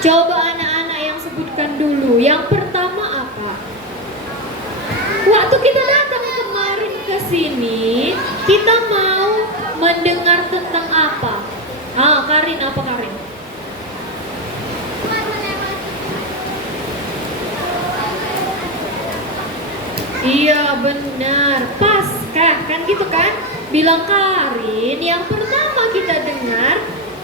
Coba anak-anak yang sebutkan dulu. Yang pertama apa? Waktu kita datang kemarin ke sini, kita mau mendengar tentang apa? Karin, apa Karin? Iya benar, Paskah kan gitu kan? Bilang Karin, yang pertama kita dengar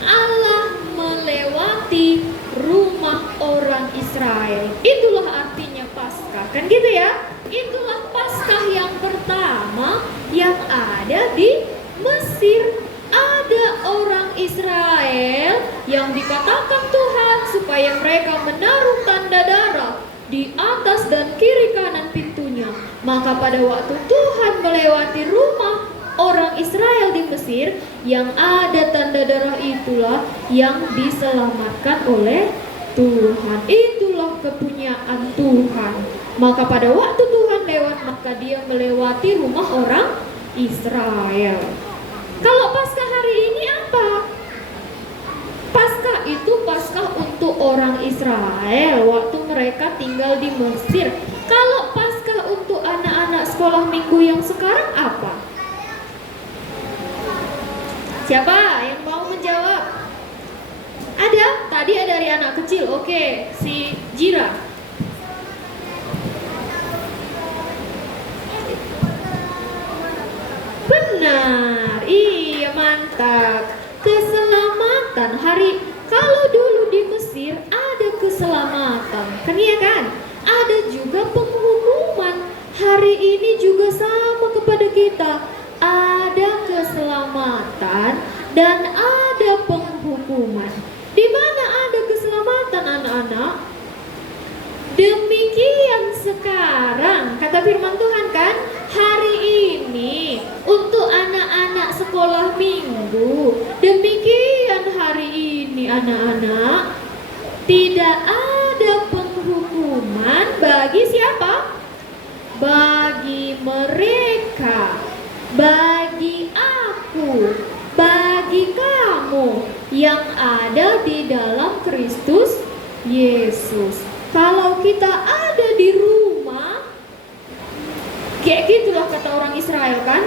Allah melewati rumah orang Israel. Itulah artinya Paskah, kan gitu ya? Itulah Paskah yang pertama yang ada di Mesir. Ada orang Israel yang dikatakan Tuhan supaya mereka menaruh tanda darah di atas dan kiri kanan pintunya. Maka pada waktu Tuhan melewati rumah orang Israel di Mesir, yang ada tanda darah itulah yang diselamatkan oleh Tuhan. Itulah kepunyaan Tuhan. Maka pada waktu Tuhan lewat, maka dia melewati rumah orang Israel. Kalau Paskah hari ini apa? Paskah itu Paskah untuk orang Israel waktu mereka tinggal di Mesir. Kalau Paskah untuk anak-anak sekolah minggu yang sekarang apa? Siapa yang mau menjawab? Ada? Tadi ada dari anak kecil. Oke, si Jira. Benar, iya mantap. Keselamatan hari, kalau dulu di Mesir ada keselamatan, kan iya kan? Ada juga penghukuman. Hari ini juga sama kepada kita. Ada keselamatan dan ada penghukuman. Di mana ada keselamatan anak-anak? Demikian sekarang, kata firman Tuhan kan, hari ini untuk anak-anak sekolah minggu. Demikian hari ini anak-anak, tidak ada penghukuman bagi siapa? Bagi mereka, bagi aku, bagi kamu yang ada di dalam Kristus Yesus. Kalau kita ada di rumah, kayak gitulah kata orang Israel kan.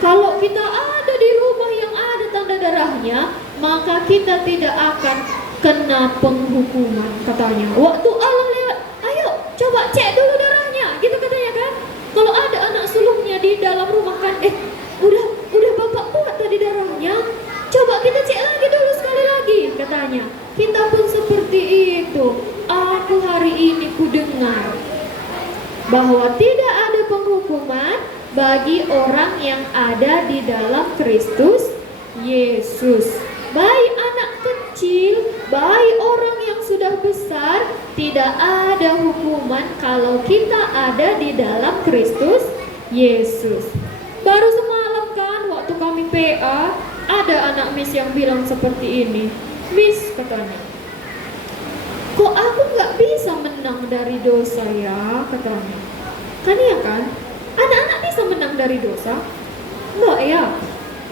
Kalau kita ada di rumah yang ada tanda darahnya, maka kita tidak akan kena penghukuman, katanya. Waktu Allah lewat, ayo coba cek dulu darahnya, gitu katanya kan. Kalau ada anak sulungnya di dalam rumah kan, udah bapak buat tadi darahnya, coba kita cek lagi dulu sekali lagi, katanya. Kita pun seperti itu. Aku hari ini ku dengar bahwa tidak ada penghukuman bagi orang yang ada di dalam Kristus Yesus. Baik anak kecil, baik orang yang sudah besar, tidak ada hukuman kalau kita ada di dalam Kristus Yesus. Baru semalam kan waktu kami PA, ada anak Miss yang bilang seperti ini. Miss, katanya, kok aku gak bisa menang dari dosa ya, katanya. Kan iya kan? Anak-anak bisa menang dari dosa? Enggak ya?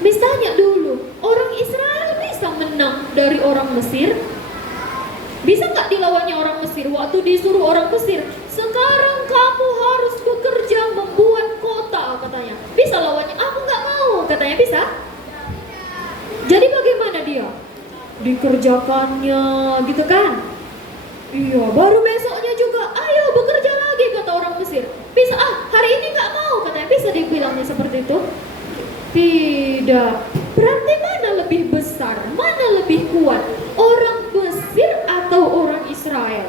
Miss tanya dulu, orang Israel bisa menang dari orang Mesir? Bisa gak dilawannya orang Mesir? Waktu disuruh orang Mesir, sekarang kamu harus bekerja membuat kota, katanya. Bisa lawannya? Aku gak mau, katanya. Bisa? Jadi bagaimana dia? Dikerjakannya gitu kan? Iya, baru besoknya juga, ayo bekerja lagi, kata orang Mesir. Bisa, hari ini gak mau, katanya. Bisa dibilangnya seperti itu? Tidak. Berarti mana lebih besar, mana lebih kuat? Orang Mesir atau orang Israel?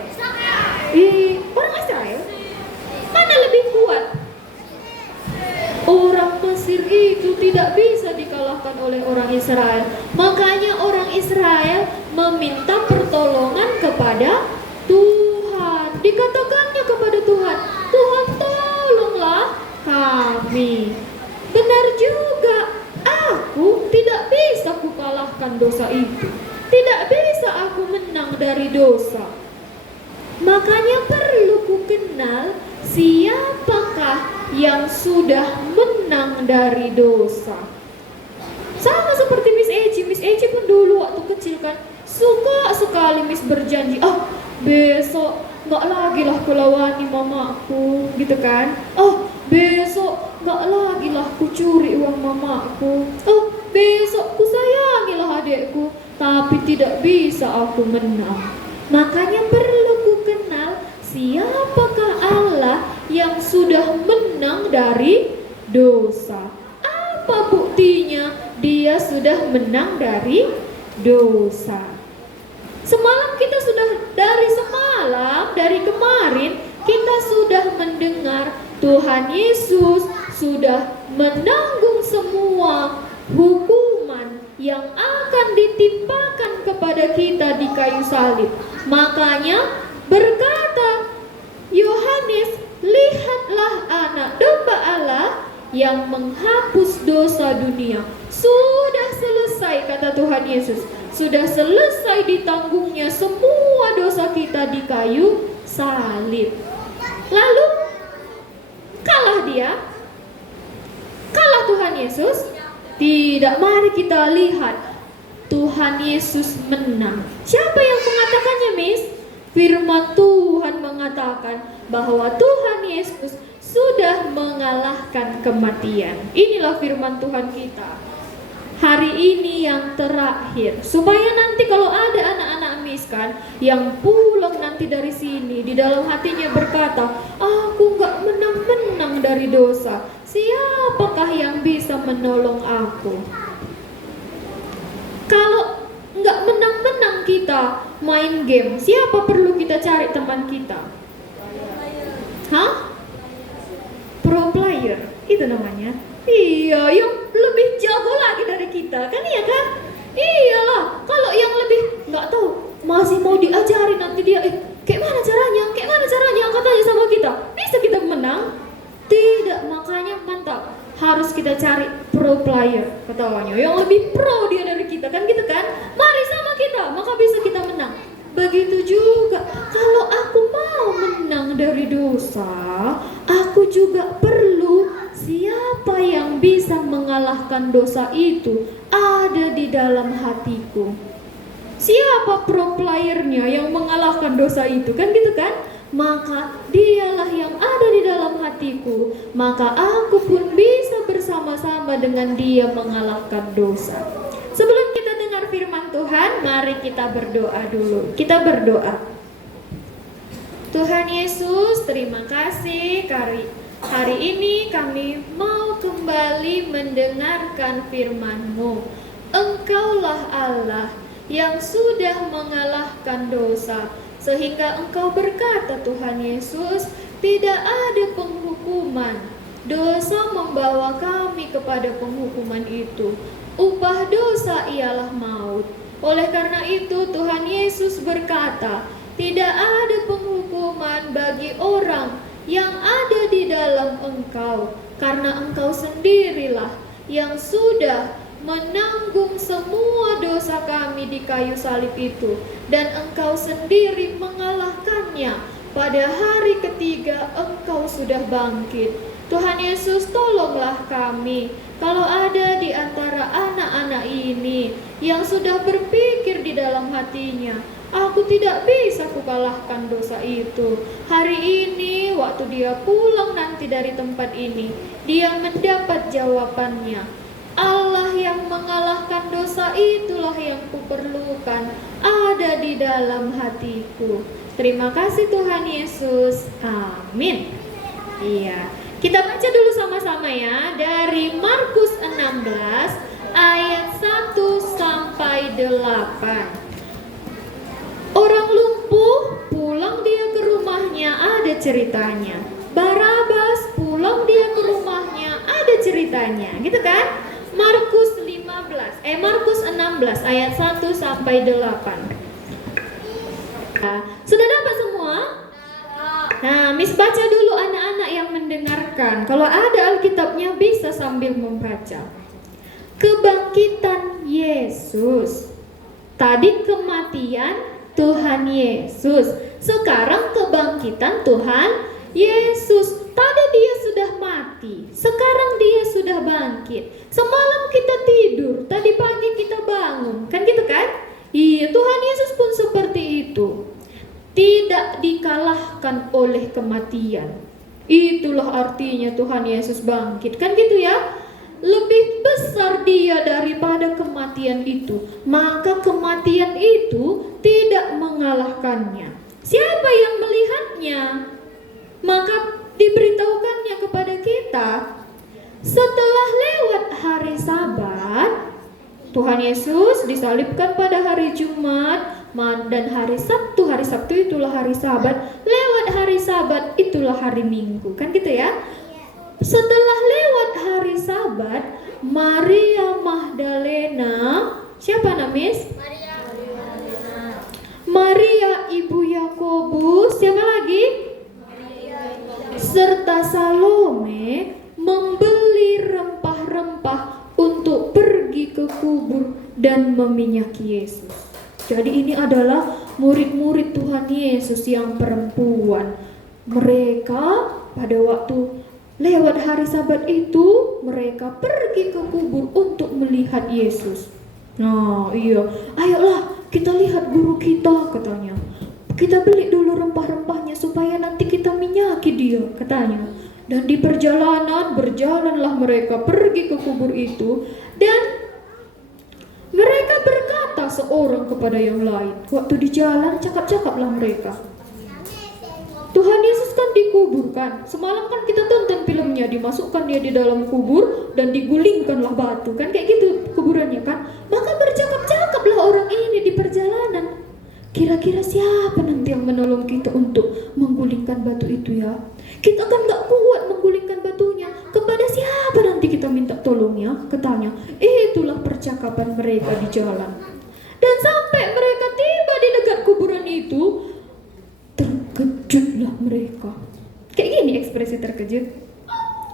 Orang Israel? Mana lebih kuat? Orang Mesir itu tidak bisa dikalahkan oleh orang Israel. Makanya orang Israel meminta pertolongan kepada Tuhan. Dikatakannya kepada Tuhan, Tuhan tolonglah kami. Benar juga, aku tidak bisa kukalahkan dosa itu. Tidak bisa aku menang dari dosa. Makanya perlu ku kenal siapakah yang sudah menang dari dosa. Sama seperti Miss Eci pun dulu waktu kecil kan suka sekali sekali Miss berjanji, besok nggak lagi lah kulawani mamaku, gitu kan? Besok nggak lagi lah ku curi uang mamaku. Besok ku sayangilah adekku, tapi tidak bisa aku menang. Makanya perlu ku kenal siapakah Allah yang sudah menang dari dosa. Apa buktinya dia sudah menang dari dosa? Dari kemarin kita sudah mendengar Tuhan Yesus sudah menanggung semua hukuman yang akan ditimpakan kepada kita di kayu salib. Makanya berkata Yohanes, lihatlah anak domba Allah yang menghapus dosa dunia. Sudah selesai, kata Tuhan Yesus. Sudah selesai ditanggungnya semua dosa kita di kayu salib. Lalu kalah dia? Kalah Tuhan Yesus? Tidak, mari kita lihat Tuhan Yesus menang. Siapa yang mengatakannya, Miss? Firman Tuhan mengatakan bahwa Tuhan Yesus sudah mengalahkan kematian. Inilah firman Tuhan kita hari ini yang terakhir, supaya nanti kalau ada anak-anak miskan yang pulang nanti dari sini, di dalam hatinya berkata, aku gak menang-menang dari dosa, siapakah yang bisa menolong aku? Kalau gak menang-menang kita main game, siapa perlu kita cari teman kita? Pro player, itu namanya. Iya, yang lebih jago lagi dari kita, kan iya kan? Iyalah, kalau yang lebih nggak tahu, masih mau diajari nanti dia, kayak mana caranya, katanya sama kita, bisa kita menang? Tidak, makanya mantap, harus kita cari pro player, katanya, yang lebih pro dia dari kita, kan gitu kan? Mari sama kita, maka bisa kita menang. Begitu juga, kalau aku mau menang dari dosa, aku juga perlu siapa yang bisa mengalahkan dosa itu ada di dalam hatiku. Siapa pro playernya yang mengalahkan dosa itu, kan gitu kan? Maka dialah yang ada di dalam hatiku, maka aku pun bisa bersama-sama dengan dia mengalahkan dosa. Sebelum kita dengar firman Tuhan, mari kita berdoa dulu. Kita berdoa. Tuhan Yesus, terima kasih hari ini kami mau kembali mendengarkan firman-Mu. Engkaulah Allah yang sudah mengalahkan dosa, sehingga Engkau berkata, Tuhan Yesus, tidak ada penghukuman. Dosa membawa kami kepada penghukuman itu. Upah dosa ialah maut. Oleh karena itu Tuhan Yesus berkata, tidak ada penghukuman bagi orang yang ada di dalam Engkau, karena Engkau sendirilah yang sudah menanggung semua dosa kami di kayu salib itu, dan Engkau sendiri mengalahkannya. Pada hari ketiga Engkau sudah bangkit. Tuhan Yesus, tolonglah kami. Kalau ada di antara anak-anak ini yang sudah berpikir di dalam hatinya, aku tidak bisa kukalahkan dosa itu, hari ini waktu dia pulang nanti dari tempat ini, dia mendapat jawabannya. Allah yang mengalahkan dosa itulah yang kuperlukan ada di dalam hatiku. Terima kasih Tuhan Yesus. Amin. Iya, kita baca dulu sama-sama ya, dari Markus 16 ayat 1 sampai 8. Orang lumpuh pulang dia ke rumahnya, ada ceritanya. Barabas pulang dia ke rumahnya, ada ceritanya, gitu kan? Markus 16 ayat 1 sampai 8. Sudah dapat semua? Nah, Miss baca dulu anak-anak yang mendengarkan. Kalau ada Alkitabnya bisa sambil membaca. Kebangkitan Yesus. Tadi kematian Tuhan Yesus. Sekarang kebangkitan Tuhan Yesus. Tadi dia sudah mati, sekarang dia sudah bangkit. Semalam kita tidur, tadi pagi kita bangun, kan gitu kan? Iya, Tuhan Yesus pun seperti tidak dikalahkan oleh kematian. Itulah artinya Tuhan Yesus bangkit. Kan gitu ya? Lebih besar dia daripada kematian itu. Maka kematian itu tidak mengalahkannya. Siapa yang melihatnya? Maka diberitahukannya kepada kita. Setelah lewat hari Sabat, Tuhan Yesus disalibkan pada hari Jumat, dan hari Sabtu itulah hari Sabat. Lewat hari Sabat itulah hari Minggu. Kan gitu ya? Setelah lewat hari Sabat, Maria Magdalena, siapa namis? Maria ibu Yakobus, siapa lagi? Serta Salome membeli rempah-rempah untuk pergi ke kubur dan meminyaki Yesus. Jadi ini adalah murid-murid Tuhan Yesus yang perempuan. Mereka pada waktu lewat hari Sabat itu, mereka pergi ke kubur untuk melihat Yesus. Nah iya, ayolah kita lihat guru kita, katanya. Kita beli dulu rempah-rempahnya supaya nanti kita minyaki dia, katanya. Dan di perjalanan, berjalanlah mereka pergi ke kubur itu. Dan mereka berkata seorang kepada yang lain. Waktu di jalan, cakap-cakaplah mereka. Tuhan Yesus kan dikuburkan. Semalam kan kita tonton filmnya, dimasukkan dia di dalam kubur dan digulingkanlah batu. Kan kayak gitu kuburannya kan. Maka bercakap-cakaplah orang ini di perjalanan. Kira-kira siapa nanti yang menolong kita untuk menggulingkan batu itu ya? Kita kan gak kuat menggulingkan batunya. Kepada siapa nanti kita minta tolongnya? Katanya. Itulah percakapan mereka di jalan. Dan sampai mereka tiba di dekat kuburan itu, terkejutlah mereka. Kayak gini ekspresi terkejut.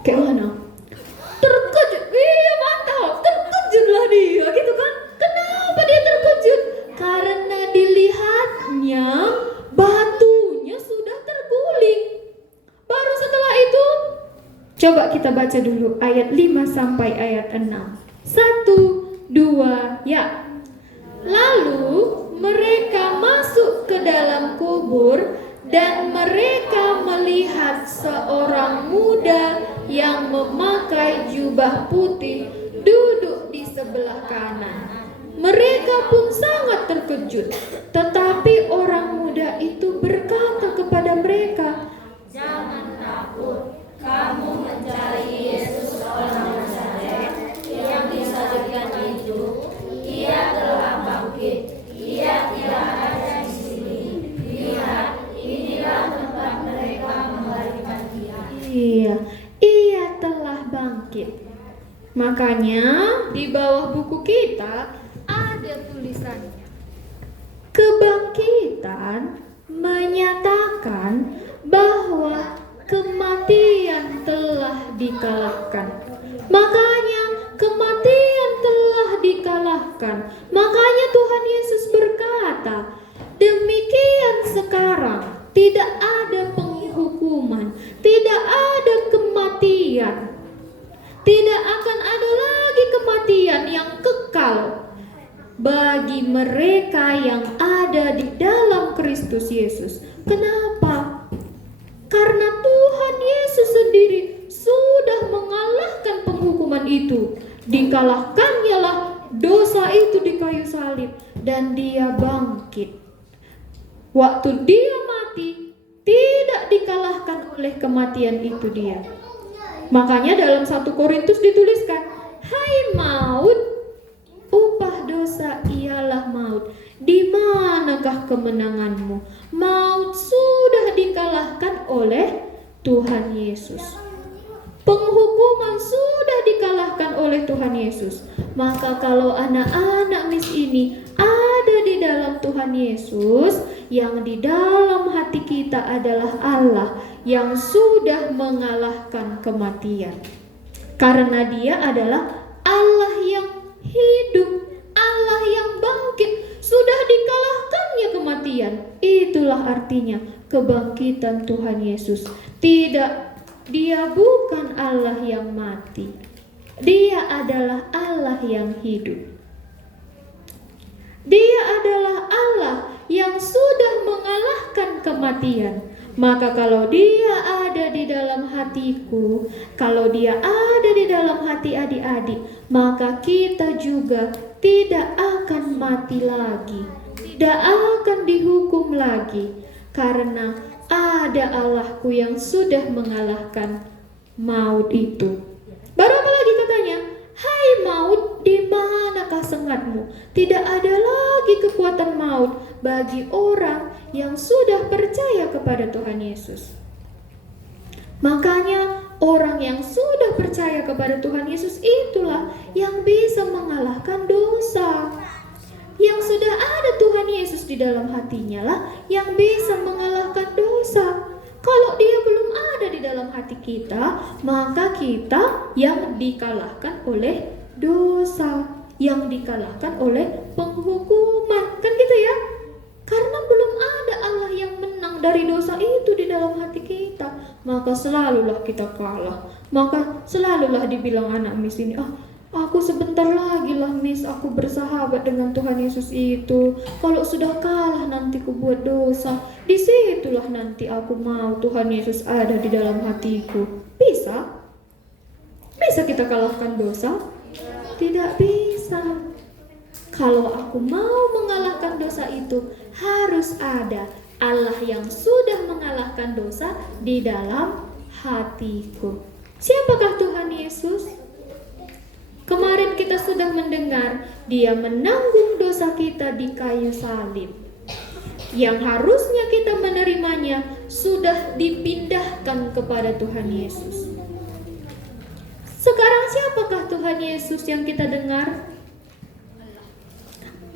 Kayak mana? Terkejut. Iya mantap. Terkejutlah dia gitu kan. Kenapa dia terkejut? Karena dilihatnya batunya sudah terguling. Baru setelah itu, coba kita baca dulu ayat 5 sampai ayat 6. 1, 2, ya. Lalu mereka masuk ke dalam kubur dan mereka melihat seorang muda yang memakai jubah putih duduk di sebelah kanan. Mereka pun sangat terkejut. Tetapi orang muda itu berkata kepada mereka, "Jangan takut, kamu mencari Yesus orang Nazaret yang disalibkan itu. Ia telah bangkit. Ia tidak ada di sini. Lihat, inilah tempat mereka membalikan dia." Iya, ia telah bangkit. Makanya di bawah buku kita ada tulisannya. Kebangkitan menyatakan bahwa kematian telah dikalahkan. Makanya kematian telah dikalahkan. Makanya Tuhan Yesus berkata, demikian sekarang tidak ada penghukuman, tidak ada kematian. Tidak akan ada lagi kematian yang kekal bagi mereka yang ada di dalam Kristus Yesus. Kenapa? Karena Tuhan Yesus sendiri sudah mengalahkan penghukuman itu. Dikalahkannya lah dosa itu di kayu salib dan dia bangkit. Waktu dia mati, tidak dikalahkan oleh kematian itu dia. Makanya dalam 1 Korintus dituliskan, hai maut, upah dosa ialah maut. Di manakah kemenanganmu? Maut sudah dikalahkan oleh Tuhan Yesus. Penghukuman sudah dikalahkan oleh Tuhan Yesus. Maka kalau anak-anak Miss ini ada di dalam Tuhan Yesus, yang di dalam hati kita adalah Allah yang sudah mengalahkan kematian. Karena dia adalah Allah yang hidup, Allah yang bangkit, sudah dikalahkannya kematian. Itulah artinya kebangkitan Tuhan Yesus. Tidak, dia bukan Allah yang mati. Dia adalah Allah yang hidup. Dia adalah Allah yang sudah mengalahkan kematian. kematian. Maka kalau dia ada di dalam hatiku, kalau dia ada di dalam hati adik-adik, maka kita juga tidak akan mati lagi, tidak akan dihukum lagi, karena ada Allahku yang sudah mengalahkan maut itu. Baru apa lagi katanya? Hai maut, di manakah sengatmu? Tidak ada lagi kekuatan maut bagi orang yang sudah percaya kepada Tuhan Yesus. Makanya orang yang sudah percaya kepada Tuhan Yesus itulah yang bisa mengalahkan dosa. Yang sudah ada Tuhan Yesus di dalam hatinya lah yang bisa mengalahkan dosa. Kalau dia belum ada di dalam hati kita, maka kita yang dikalahkan oleh dosa, yang dikalahkan oleh penghukuman. Kan gitu ya? Karena belum ada Allah yang menang dari dosa itu di dalam hati kita, maka selalulah kita kalah. Maka selalulah dibilang anak Miss ini, aku sebentar lagi lah Miss, aku bersahabat dengan Tuhan Yesus itu. Kalau sudah kalah nanti ku buat dosa, disitulah nanti aku mau Tuhan Yesus ada di dalam hatiku. Bisa? Bisa kita kalahkan dosa? Tidak bisa. Kalau aku mau mengalahkan dosa itu, harus ada Allah yang sudah mengalahkan dosa di dalam hatiku. Siapakah Tuhan Yesus? Kemarin kita sudah mendengar dia menanggung dosa kita di kayu salib. Yang harusnya kita menerimanya sudah dipindahkan kepada Tuhan Yesus. Sekarang siapakah Tuhan Yesus yang kita dengar?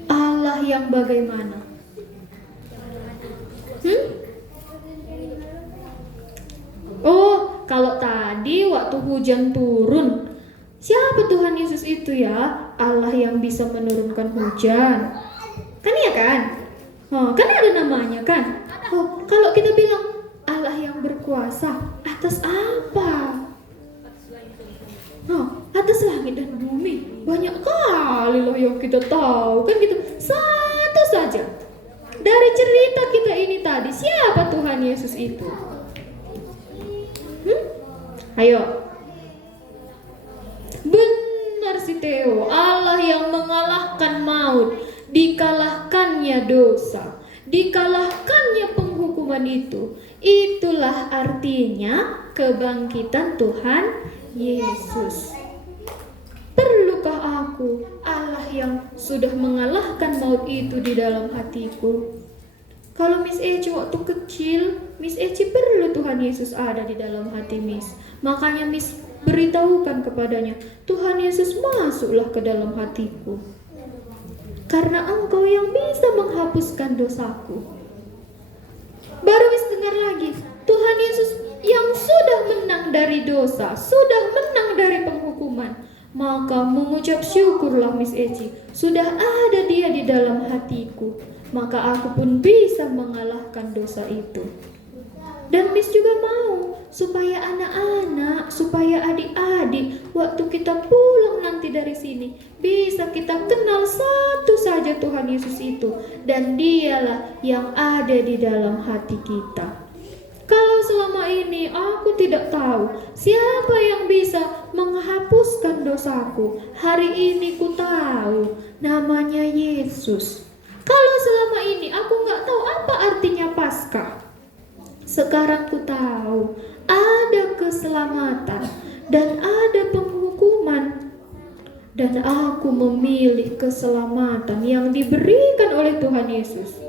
Allah yang bagaimana? Oh, kalau tadi waktu hujan turun, siapa Tuhan Yesus itu ya? Allah yang bisa menurunkan hujan. Kan iya kan? Kan ada namanya kan? Kalau kita bilang Allah yang berkuasa, atas apa? Atas langit dan bumi. Banyak kali loh yang kita tahu. Kan gitu. Satu saja dari cerita kita ini tadi, siapa Tuhan Yesus itu? Ayo. Benar si Theo, Allah yang mengalahkan maut, dikalahkannya dosa, dikalahkannya penghukuman itu. Itulah artinya kebangkitan Tuhan Yesus. Perlukah aku Allah yang sudah mengalahkan maut itu di dalam hatiku? Kalau Miss Eci waktu kecil, Miss Eci perlu Tuhan Yesus ada di dalam hati Miss. Makanya Miss beritahukan kepadanya, Tuhan Yesus masuklah ke dalam hatiku. Karena Engkau yang bisa menghapuskan dosaku. Baru Miss dengar lagi, Tuhan Yesus yang sudah menang dari dosa, sudah menang dari penghukuman. Maka mengucap syukurlah Miss Eci, sudah ada dia di dalam hatiku. Maka aku pun bisa mengalahkan dosa itu. Dan Miss juga mau supaya anak-anak, supaya adik-adik waktu kita pulang nanti dari sini bisa kita kenal satu saja Tuhan Yesus itu, dan dialah yang ada di dalam hati kita. Kalau selama ini aku tidak tahu siapa yang bisa menghapuskan dosaku, hari ini ku tahu namanya Yesus. Kalau selama ini aku nggak tahu apa artinya Paskah, sekarang ku tahu ada keselamatan dan ada penghukuman, dan aku memilih keselamatan yang diberikan oleh Tuhan Yesus.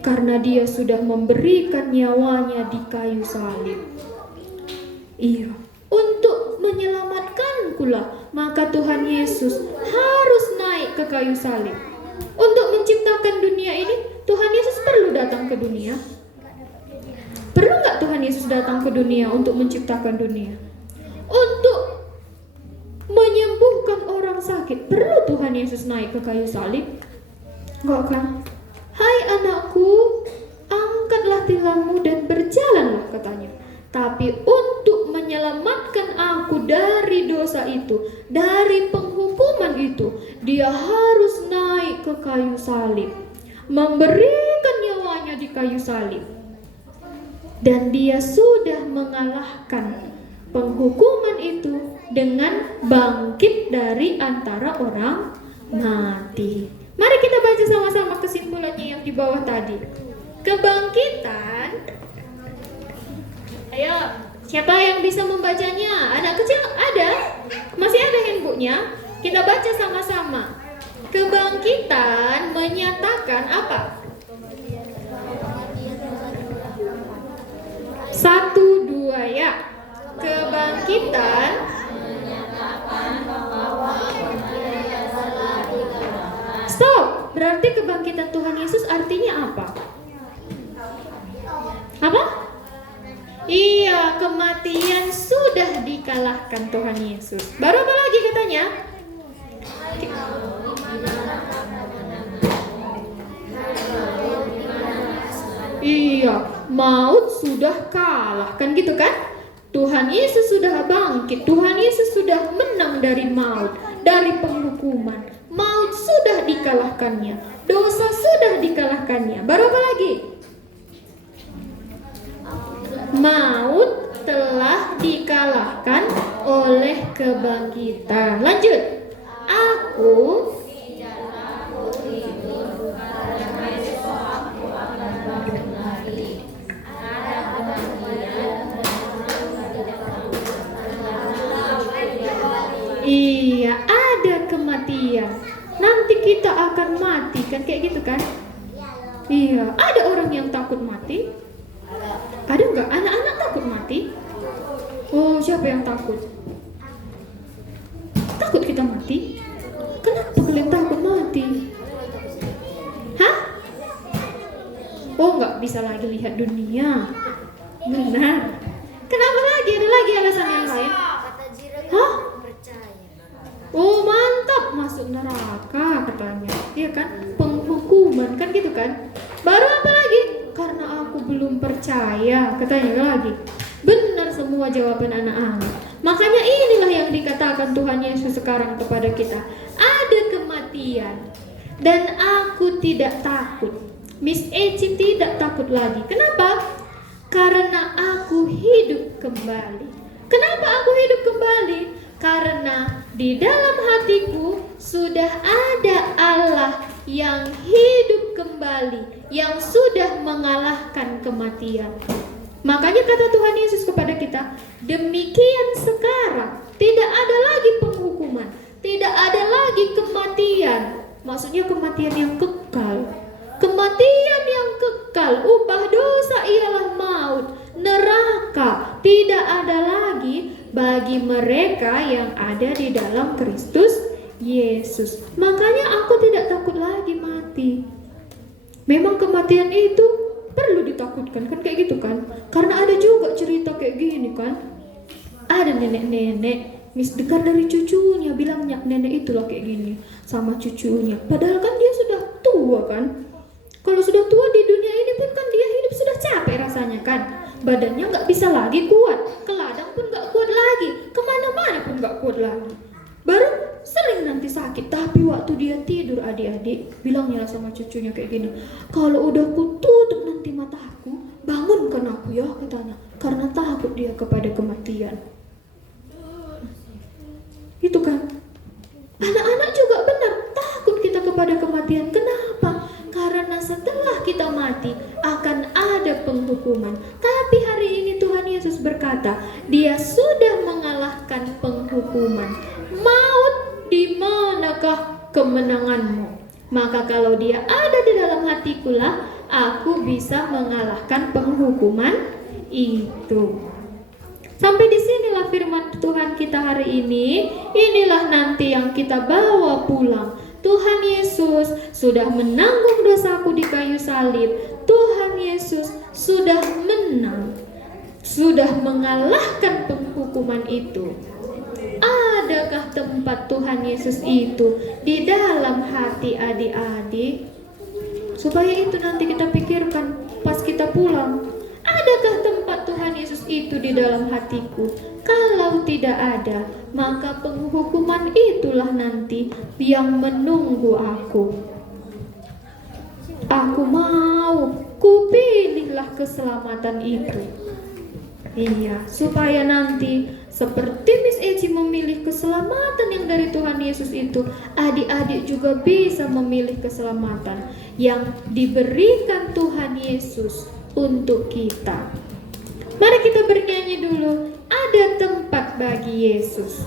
Karena dia sudah memberikan nyawanya di kayu salib. Iya, untuk menyelamatkanku lah, maka Tuhan Yesus harus naik ke kayu salib. Untuk menciptakan dunia ini, Tuhan Yesus perlu datang ke dunia. Perlu nggak Tuhan Yesus datang ke dunia untuk menciptakan dunia? Untuk menyembuhkan orang sakit, perlu Tuhan Yesus naik ke kayu salib? Enggak kan? Hai anakku, angkatlah tilangmu dan berjalanlah, katanya. Tapi untuk menyelamatkan aku dari dosa itu, dari penghukuman itu, dia harus naik ke kayu salib, memberikan kayu salib. Dan dia sudah mengalahkan penghukuman itu dengan bangkit dari antara orang mati. Mari kita baca sama-sama kesimpulannya yang di bawah tadi. Kebangkitan. Ayo, siapa yang bisa membacanya? Anak kecil ada? Masih ada handbooknya? Kita baca sama-sama. Kebangkitan menyatakan apa? 1, 2 ya. Kebangkitan stop. Berarti kebangkitan Tuhan Yesus artinya apa? Apa? Iya, kematian sudah dikalahkan Tuhan Yesus. Baru apa lagi katanya? Iya, maut sudah kalah, kan gitu kan? Tuhan Yesus sudah bangkit, Tuhan Yesus sudah menang dari maut, dari penghukuman. Maut sudah dikalahkannya, dosa sudah dikalahkannya. Baru apa lagi? Maut telah dikalahkan oleh kebangkitan. Lanjut. Aku iya, ada kematian. Nanti kita akan mati, kan kayak gitu kan? Iya, ada orang yang takut mati? Ada enggak? Anak-anak takut mati? Oh, siapa yang takut? Takut kita mati? Kenapa kalian takut mati? Hah? Oh, enggak bisa lagi lihat dunia. Benar. Kenapa lagi? Ada lagi alasan yang lain? Hah? Oh, mantap, masuk neraka katanya. Iya kan? Penghukuman, kan gitu kan? Baru apa lagi? Karena aku belum percaya, katanya lagi. Benar semua jawaban anak-anak. Makanya inilah yang dikatakan Tuhan Yesus sekarang kepada kita. Ada kematian dan aku tidak takut. Miss Eci tidak takut lagi. Kenapa? Karena aku hidup kembali. Kenapa aku hidup kembali? Karena di dalam hatiku sudah ada Allah yang hidup kembali, yang sudah mengalahkan kematian. Makanya kata Tuhan Yesus kepada kita, demikian sekarang tidak ada lagi penghukuman, tidak ada lagi kematian. Maksudnya kematian yang kekal. Kematian yang kekal, upah dosa ialah maut, neraka tidak ada lagi bagi mereka yang ada di dalam Kristus Yesus. Makanya aku tidak takut lagi mati. Memang kematian itu perlu ditakutkan, kan kayak gitu kan? Karena ada juga cerita kayak gini kan. Ada nenek-nenek misdekan dari cucunya, bilangnya nenek itulah kayak gini sama cucunya. Padahal kan dia sudah tua kan. Kalau sudah tua di dunia ini pun kan dia hidup sudah capek rasanya kan. Badannya nggak bisa lagi kuat, ke ladang pun nggak kuat lagi, kemana-mana pun nggak kuat lagi. Baru sering nanti sakit. Tapi waktu dia tidur adik-adik, bilangnya sama cucunya kayak gini, kalau udah ku tutup nanti mataku, bangunkan aku ya katanya, karena takut dia kepada kematian. Itu kan, anak-anak juga benar takut kita kepada kematian. Kenapa? Karena setelah kita mati akan ada penghukuman. Tapi hari ini Tuhan Yesus berkata, dia sudah mengalahkan penghukuman. Maut, di manakah kemenanganmu? Maka kalau dia ada di dalam hatikulah aku bisa mengalahkan penghukuman itu. Sampai di sinilah firman Tuhan kita hari ini. Inilah nanti yang kita bawa pulang. Tuhan Yesus sudah menanggung dosaku di kayu salib. Tuhan Yesus sudah menang, sudah mengalahkan penghukuman itu. Adakah tempat Tuhan Yesus itu di dalam hati adik-adik? Supaya itu nanti kita pikirkan pas kita pulang. Adakah tempat Tuhan Yesus itu di dalam hatiku? Kalau tidak ada, maka penghukuman itulah nanti yang menunggu aku. Aku mau kupilih memilihlah keselamatan itu. Iya, supaya nanti seperti Miss Eci memilih keselamatan yang dari Tuhan Yesus itu, adik-adik juga bisa memilih keselamatan yang diberikan Tuhan Yesus untuk kita. Mari kita bernyanyi dulu, ada tempat bagi Yesus.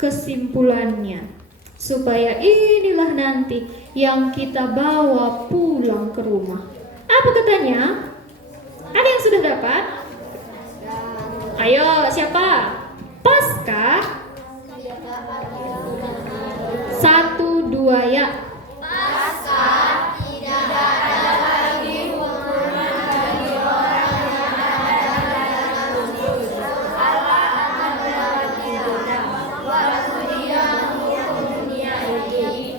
Kesimpulannya, supaya inilah nanti yang kita bawa pulang ke rumah. Apa katanya? Ada yang sudah dapat? Ayo, siapa? Paskah? 1, 2 ya. Paskah tidak ada lagi hukuman bagi orang yang ada dalam Kristus. Allah akan melewati kita. Waktu Dia menghukum dunia ini,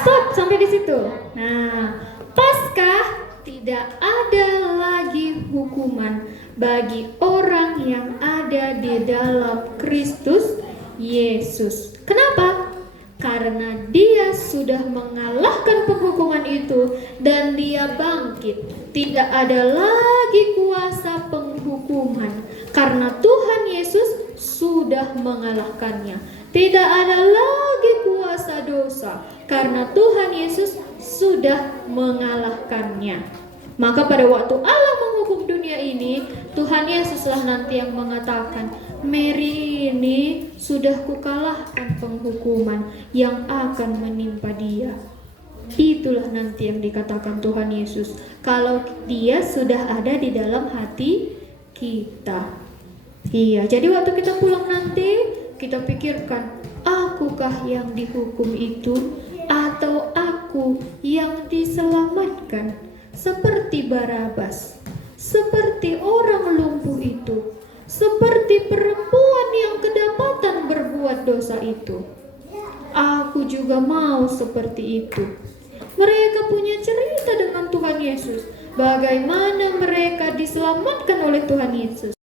Stop sampai di situ. Nah, Paskah tidak ada lagi hukuman bagi orang yang ada di dalam Kristus Yesus. Kenapa? Karena Dia sudah mengalahkan penghukuman itu dan Dia bangkit. Tidak ada lagi kuasa penghukuman karena Tuhan Yesus sudah mengalahkannya. Tidak ada lagi kuasa dosa karena Tuhan Yesus sudah mengalahkannya. Maka pada waktu Allah menghukum dunia ini, Tuhan Yesuslah nanti yang mengatakan, Mary ini sudah kukalahkan penghukuman yang akan menimpa dia. Itulah nanti yang dikatakan Tuhan Yesus, kalau Dia sudah ada di dalam hati kita. Iya, jadi waktu kita pulang nanti, kita pikirkan, akukah yang dihukum itu atau aku yang diselamatkan? Seperti Barabas, seperti orang lumpuh itu, seperti perempuan yang kedapatan berbuat dosa itu. Aku juga mau seperti itu. Mereka punya cerita dengan Tuhan Yesus, bagaimana mereka diselamatkan oleh Tuhan Yesus.